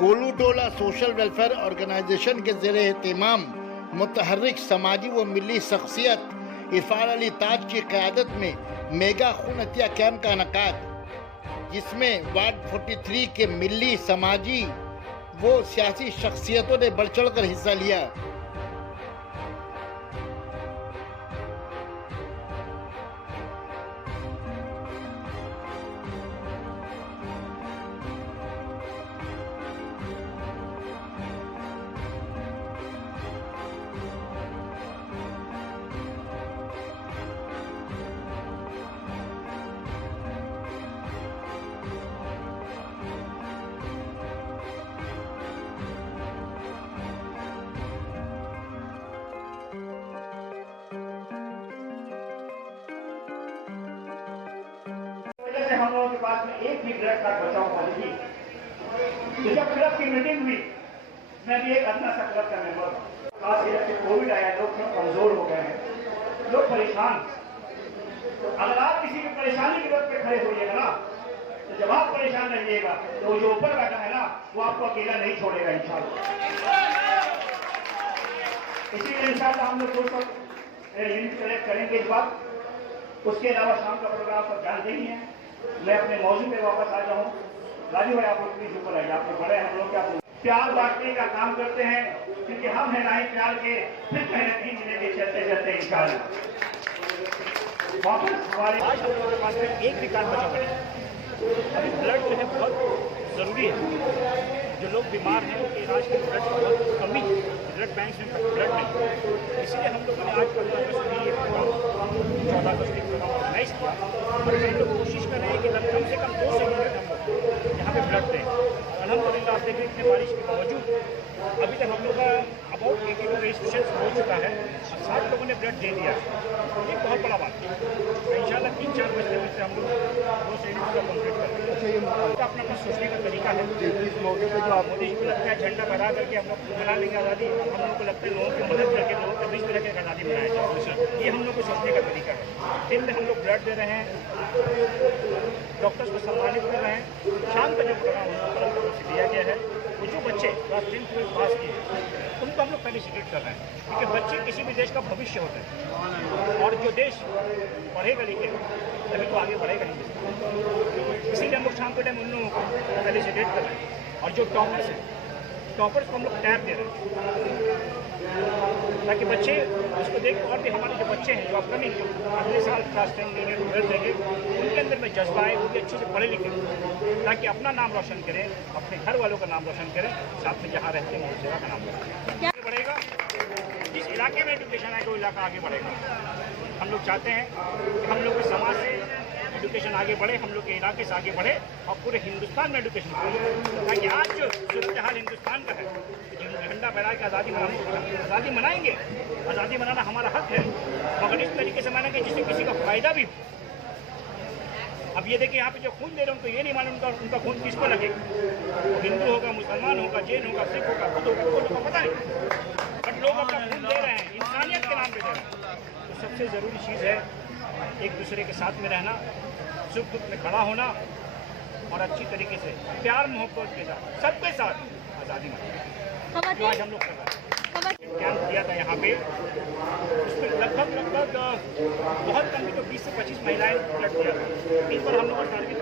कोलू टोला social welfare organisation के ज़ेरे एहतमाम मुतहर्रिक समाजी व मिली शख्सियत इरफान अली ताज की क़यादत में मेगा खून हत्या कैंप का इनेकाद, जिसमें वार्ड 43 के मिली समाजी व सियासी शख्सियतों ने बढ़ चढ़ कर हिस्सा लिया। हम लोगों के पास में एक भी ब्लड कार्ड बचाव पॉलिसी। तो जब क्लब की मीटिंग हुई, मैं भी एक अपना सा क्लब का मेंबर था। खास ये कि कोविड आया, लोग थोड़ा कमजोर हो गए हैं, लोग परेशान। तो अगर आप किसी की परेशानी के वक्त पे खड़े होइएगा ना, तो जब आप परेशान रहिएगा तो जो ऊपर बैठा है ना, वो आपको अकेला नहीं छोड़ेगा इंशाल्लाह। इसीलिए इंशाल्लाह हम लोग 200 यूनिट कलेक्ट करेंगे इस बार। उसके अलावा शाम का प्रोग्राम सब जानते ही हैं। मैं अपने मौजू पे वापस आ जाऊँ। राजू भाई, आप लोग प्लीज ऊपर आइए, आपके बड़े हम लोग क्या प्यार बांटने का काम करते हैं, क्योंकि हम है राही प्यार के, फिर कहीं ना कहीं जिन्हें चलते चलते इंशाल्लाह वापस हमारे। आज हम लोगों के पास में एक भी कार्ड बचा पड़े। अभी ब्लड जो है बहुत जरूरी है। जो लोग बीमार हैं उनके इलाज के ब्लड की बहुत कमी, ब्लड बैंक में ब्लड नहीं। इसलिए हम लोगों ने आज 15 अगस्त में ये प्रोग्राम, 14 अगस्त के प्रोग्राम ऑर्गेनाइज किया। और हम लोग कोशिश कर रहे हैं कि कम से कम 200 यूनिट हम लोग यहाँ पे ब्लड दें। अल्हम्दुलिल्लाह आप देखें इतने बारिश के बावजूद अभी तक हम लोग का अबाउट 80 लोग रजिस्ट्रेशन हो चुका है और 60 लोगों ने ब्लड दे दिया। ये बहुत बड़ा बात है। इंशाल्लाह 3-4 बजते बजते हम लोग 200 यूनिट का कम्प्लीट करेंगे। उनका अपना अपना सोचने का तरीका है। इस मौके पर जो मोदी जी को लगता है झंडा बढ़ा करके हम लोग मना लेंगे आज़ादी, हम लोग को लगता है लोगों की मदद करके लोगों के बीच में रखे आज़ादी मनाया जाए। ये हम लोग को सोचने का तरीका है। दिन में हम लोग ब्लड दे रहे हैं, डॉक्टर्स को सम्मानित कर रहे हैं। शाम का जो प्रोग्राम दिया गया है, वो जो बच्चे क्लास 10 में पास किए उनको हम लोग फेलिसिटेट कर रहे हैं, क्योंकि बच्चे किसी भी देश का भविष्य होते हैं। और जो देश पढ़ेगा लिखेगा तभी तो आगे बढ़ेगा नहीं। इसीलिए हम लोग शाम के टाइम उन लोगों को फेलिसिटेट कर रहे हैं। और जो टॉपर्स हैं, टॉपर्स को हम लोग टैब दे रहे हैं, ताकि बच्चे उसको देख। और भी हमारे जो बच्चे हैं जो अपकमिंग अगले साल क्लास 10 में 12 देंगे, उनके अंदर में जज्बा है, वो भी अच्छे से पढ़े लिखे, ताकि अपना नाम रोशन करें, अपने घर वालों का नाम रोशन करें, साथ में जहाँ रहते हैं उस जगह का नाम रोशन आगे बढ़ेगा। जिस इलाके में एजुकेशन है वो इलाका आगे बढ़ेगा। हम लोग चाहते हैं कि हम लोग के समाज से एजुकेशन आगे बढ़े, हम लोग के इलाके से आगे बढ़े और पूरे हिंदुस्तान में एजुकेशन बढ़े। ताकि आज जो सूरत हाल हिंदुस्तान का है, झंडा फहरा के आज़ादी मनाएंगे। आज़ादी मनाना हमारा हक है, मगर इस तरीके से मनाएंगे जिससे किसी का फायदा भी हो। अब ये देखिए, यहाँ पे जो खून दे रहे हैं उनको ये नहीं मालूम उनका खून किसको लगेगा। हिंदू होगा, मुसलमान होगा, जैन होगा, सिख होगा, बुद्ध होगा, उनको तो पता नहीं। बट लोग अपना खून दे रहे हैं, इंसानियत के नाम पे दे रहे हैं। तो सबसे ज़रूरी चीज़ है एक दूसरे के साथ में रहना, सुख दुख में खड़ा होना और अच्छी तरीके से प्यार मोहब्बत के साथ सबके साथ आज़ादी मनाना। जो आज हम लोग कर रहे हैं, कैंप किया था यहाँ पे, उसमें लगभग बहुत कम भी तो 20 से 25 महिलाएं ब्लड दिया था। इस पर हम लोग का टारगेट